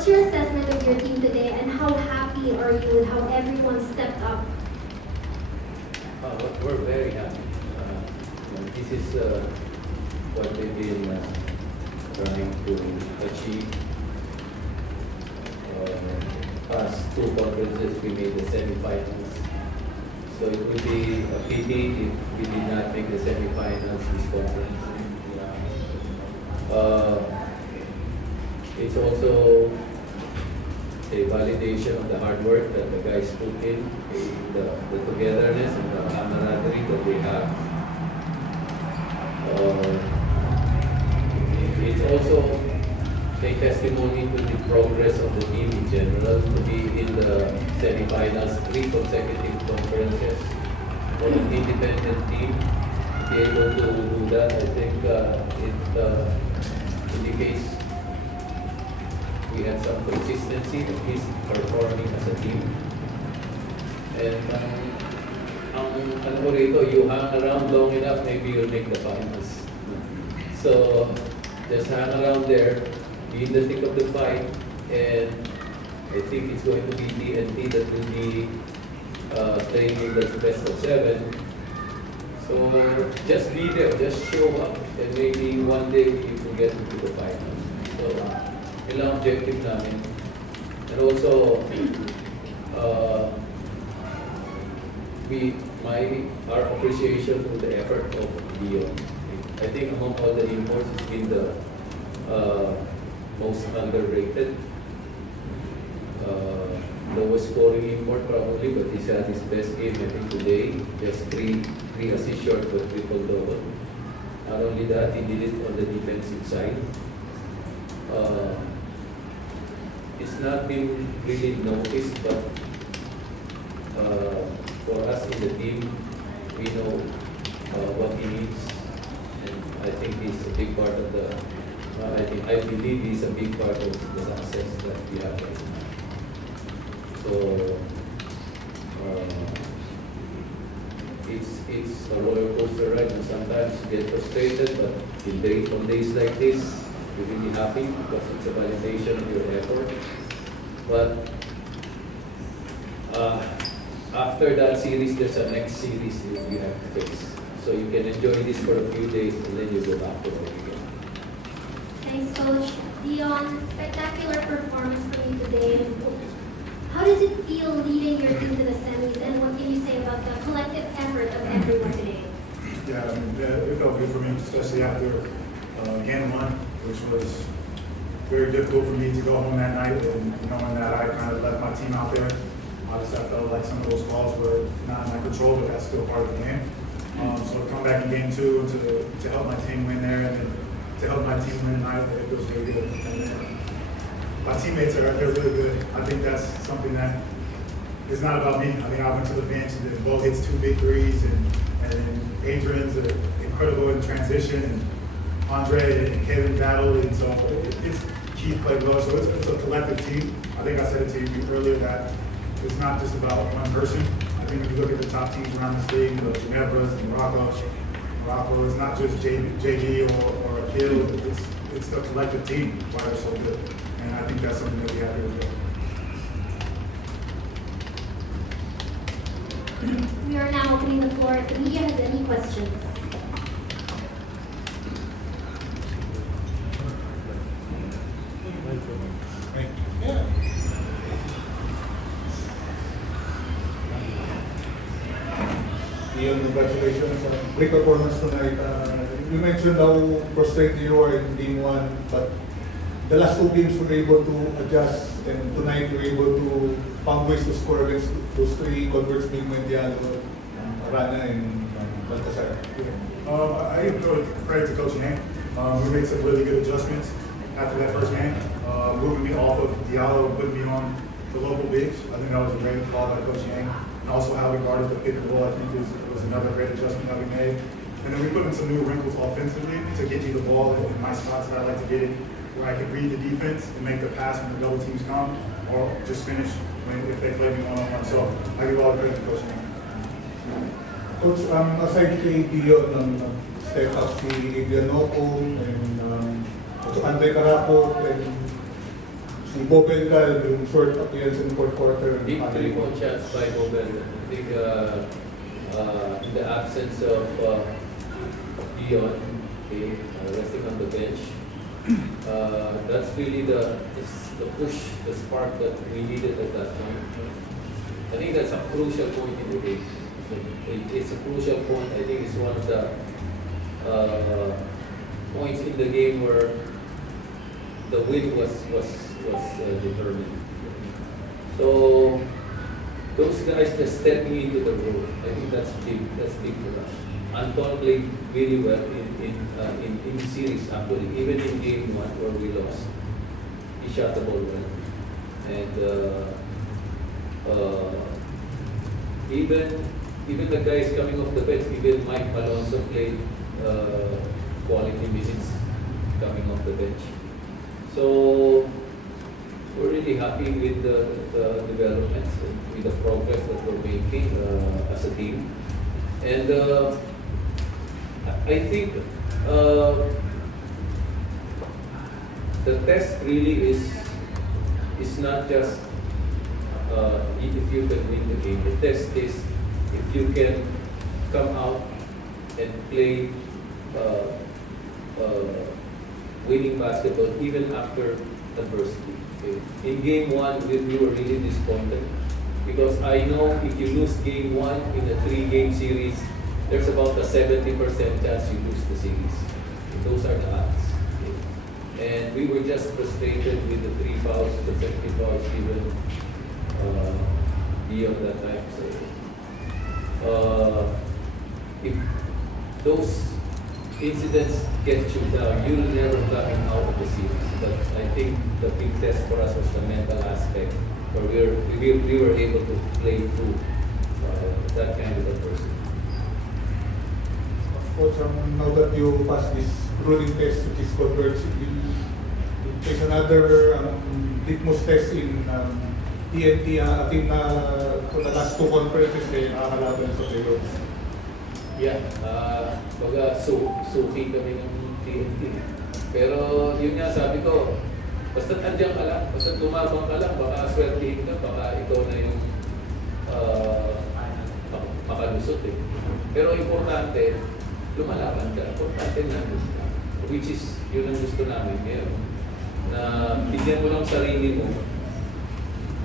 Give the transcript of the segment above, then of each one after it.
What's your assessment of your team today, and how happy are you with how everyone stepped up? We're very happy. This is what they've been trying to achieve. Past two conferences, we made the semifinals. So it would be a pity if we did not make the semifinals this conference. It's also a validation of the hard work that the guys put in, the togetherness and the camaraderie that they have. It's also a testimony to the progress of the team in general, to be in the semifinals 3 consecutive conferences for an independent team. To be able to do that, I think it indicates we had some consistency, at least performing as a team. And ano ko rito, you hang around long enough, maybe you'll make the finals. So, just hang around there, be in the thick of the fight, and I think it's going to be TNT that will be playing in the best of 7. So, just be there, just show up, and maybe one day we will get into the finals. So, yun lang objective namin. And also, our appreciation to the effort of Deon. I think among all the imports, it's been the most underrated. Lowest scoring import probably, but he's had his best game I think today. Just three assists short but triple double. Not only that, he did it on the defensive side. It's not been really noticed, but for us in the team, we know what he needs, and I think he's a big part of the. I believe he's a big part of the success that we have right now. So it's a roller coaster ride, and sometimes you get frustrated, but on days like this, you're really happy because it's a validation of your effort. But after that series, there's a next series that you have to face. So you can enjoy this for a few days and then you go back to work again. Thanks, Coach. Deon, spectacular performance from you today. How does it feel leading your team to the semis, and what can you say about the collective effort of everyone today? Yeah, I mean, it felt good for me, especially after game 1, which was very difficult for me to go home that night and knowing that I kind of left my team out there. Obviously, I felt like some of those calls were not in my control, but that's still part of the game. So to come back in game 2 to help my team win there, and then to help my team win tonight, it feels really good. And my teammates they're really good. I think that's something that is not about me. I mean, I went to the bench and then Bo hits 2 big threes, and Adrian's incredible in transition, and Andre and Kevin battled, and so it's Keith played well. So it's a collective team. I think I said it to you earlier that it's not just about one person. I think if you look at the top teams around this league, the Ginebras, the Morocco, it's not just JD or Akil. It's the collective team why they're so good. And I think that's something that we have here as well. We are now opening the floor if the media has any questions. Deon, congratulations on great performance tonight. You mentioned how frustrated you were in game 1, but the last 2 games were able to adjust, and tonight you were able to find ways to score against those 3 Converge being Mendiano, Arana, and Baltasar. I give credit to Coach Yeng. We made some really good adjustments after that first game, moving me off of Diallo and putting me on the local bigs. I think that was a great call by Coach Yeng. And also how we guarded the pick and roll, I think was another great adjustment that we made. And then we put in some new wrinkles offensively to get you the ball in my spots that I like to get it, where I can read the defense and make the pass when the double teams come, or just finish if they play me one-on-one. So I give all the credit to Coach Yeng. Coach, aside kay Deon, step up si Adrian Noco, and Andre Carapo, and si Bobel ka, yung short appearance in the fourth quarter. Big three-point shots by Bobel. I think in the absence of Deon, okay, resting on the bench, that's really the push, the spark that we needed at that point. I think that's a crucial point in the game. It's a crucial point. I think it's one of the points in the game where the win was determined. So those guys just stepping into the role, I think that's big. That's big for us. Anton played really well in the series actually, even in game one where we lost. He shot the ball well, and even the guys coming off the bench, even Mike Malonzo played quality minutes coming off the bench. So we're really happy with the developments and with the progress that we're making as a team. And I think the test really is not just if you can win the game. The test is if you can come out and play winning basketball even after adversity. Okay. In game one, we were really disappointed because I know if you lose game one in a 3-game series, there's about a 70% chance you lose the series. Those are the odds. Okay. And we were just frustrated with the 3 fouls, the 70 fouls given beyond that time. So if those incidents get you down, you'll never come out of the series. But I think the big test for us was the mental aspect, where we were able to play through that kind of adversity. Of course, now that you passed this ruling test, which is Converge, you face another litmus test in TNT, a team na kung the last 2 conferences kayo nakakalaban sa playoffs. Yeah, baga suki kami ng TNT. Pero yun nga sabi ko, basta andyan ka lang, basta lumabang ka lang, baka swertihin ka, baka ikaw na yung makalusot eh. Pero importante, lumalaban ka. Importante na gusto. Which is, yun ang gusto namin ngayon. Na bigyan mo lang sarili mo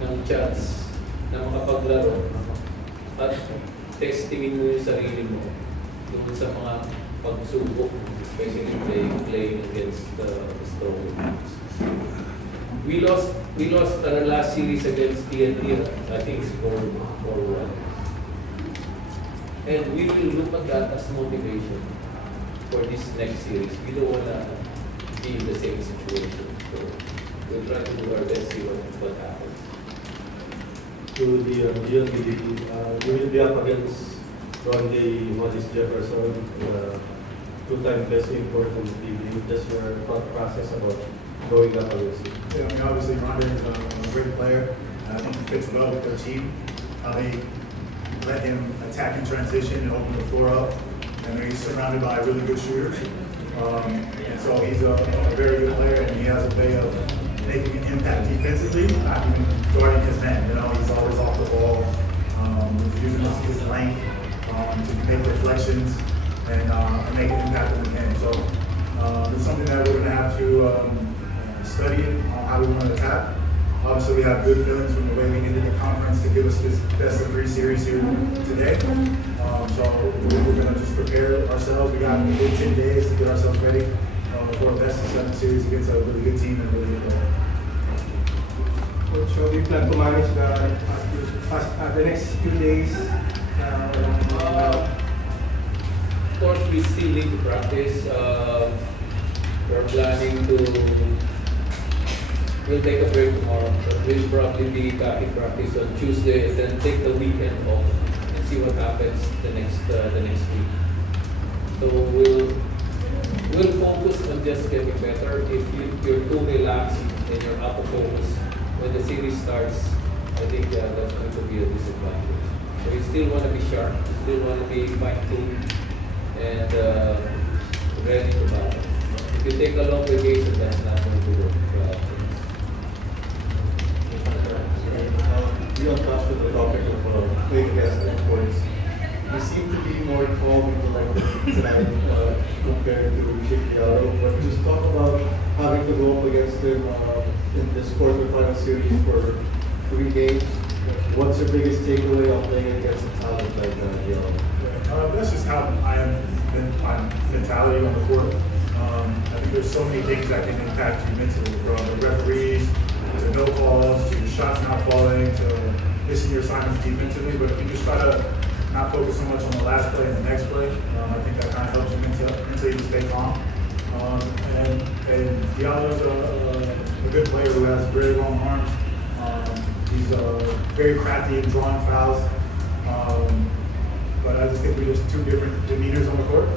ng chance na makapaglaro at testingin mo yung sarili mo doon sa mga pagsubok, especially playing against the stronger teams. We lost our last series against TNT, I think it's 4-1. And we will look at that as motivation for this next series. We don't want to be in the same situation. So we'll try to do our best, see what happens. To the Deon, you will be up against Ronde Hollis Jefferson, two-time best import from the TV. Just your thought process about going up against him. Yeah, I mean, obviously, Ronda is a great player. I think he fits well with their team. They let him attack in transition and open the floor up. And he's surrounded by really good shooters. And so he's a very good player, and he has a way of making an impact defensively, not even guarding his man. You know, he's always off the ball, using his length to make deflections and make an impact on the game. So it's something that we're going to have to study on how we want to attack. Obviously, we have good feelings from the way we ended the conference to give us this best of 3 series here today. So we're going to just prepare ourselves. We got a good 10 days to get ourselves ready for a best of 7 series against a really good team and really good player. Coach, so we plan to manage the next few days. Of course, we still need to practice. We're planning to. We'll take a break tomorrow, but we'll probably be back in practice on Tuesday and then take the weekend off and see what happens the next week. So we'll focus on just getting better. If you're too relaxed and you're out of focus when the series starts, I think that's going to be a disadvantage. So we still want to be sharp, still want to be fine-tuned and ready to battle. If you take a long vacation, that's not going to work. Deon Thompson, the topic of playing against exports. You seem to be more calm and collected tonight compared to Yeng Guiao. But just talk about having to go up against him in this quarterfinal series for 3 games. What's your biggest takeaway on playing against a talent like Guiao? That's just how I am, my mentality on the court. I think there's so many things that can impact you mentally, from the referees to no calls to your shots not falling to missing your assignments defensively. But if you just try to not focus so much on the last play and the next play, I think that kind of helps you mentally to stay calm. And Diallo's a good player who has very long arms. He's very crafty in drawing fouls. But I just think we're just two different demeanors on the court.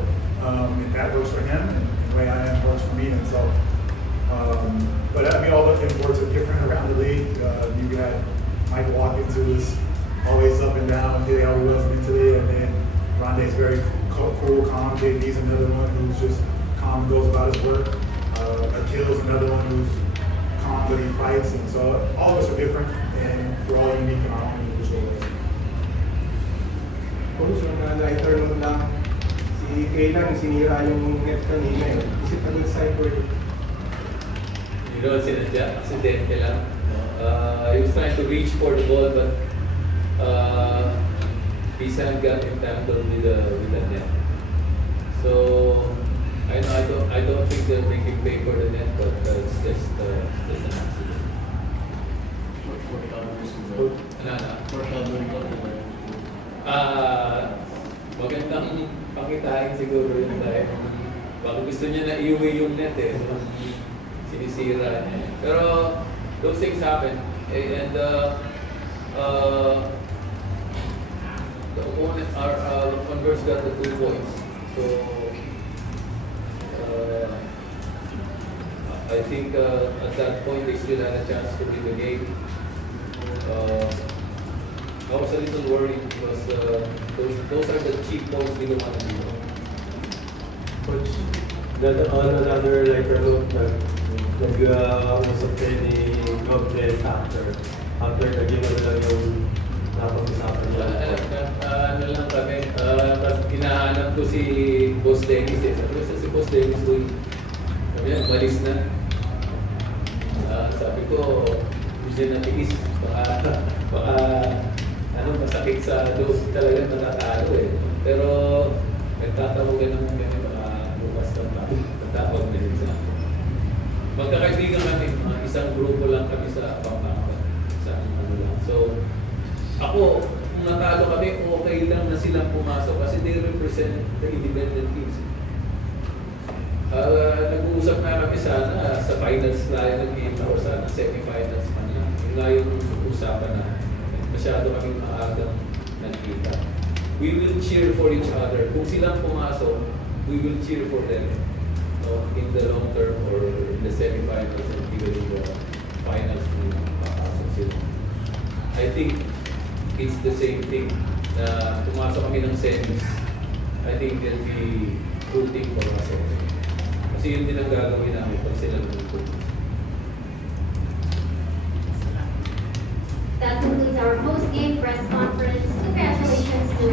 And that works for him, and the way I am works for me. And so, but I mean, all the imports are different around the league. You had Mike Watkins, who was always up and down, did how he was mentally, and then Ronde's very cool, calm. JB's another one who's just calm and goes about his work. Akil's another one who's calm but he fights, and so all of us are different, and we're all unique in our own individual ways. Coach, yung lighter note lang, si Kaylan sinira yung net kanina eh. Is it a good sign for you? You know, sinadya, aksidente lang. He was trying to reach for the ball, but his hand got entangled with the net. So I don't think they'll make him pay for the net, but it's just an accident. Magandang pakitain siguro yun dahil baka gusto niya na iuwi yung net eh. Sinisira niya. Pero those things happen. And the opponent, our Converge got the 2 points. So I think at that point they still had a chance to win the game. I was a little worried because those are the cheap points we don't want to do. Coach, on another lighter note, nag-usap kayo ni Converge after the game, ano lang yung napag-usapan niya? Ano lang kami, hinahanap ko si Boss Dennis eh. Sabi ko si Boss Dennis doon, sabi niya, malis na. Sabi ko, hindi na tiis, baka masakit sa loob talaga matatalo eh. Pero nagtatawagan naman kami, baka bukas lang pa, tatawag na rin sa akin. Magkakaibigan kami, isang grupo lang kami sa Pampanga, sa ano lang. So, ako, kung natalo kami, okay lang na silang pumasok kasi they represent the independent teams. Nag-uusap na kami sana sa finals tayo nagkita o sana semi-finals man lang. Yun nga yung usapan na masyado kami maagang nagkita. We will cheer for each other. Kung silang pumasok, we will cheer for them. No, in the long term or in the semi-finals and even in the finals kung papasok sila. I think it's the same thing na pumasok kami ng semis. I think it'll be good thing for us also. Kasi yun din ang gagawin namin pag sila nandun. That concludes our post-game press conference. Congratulations to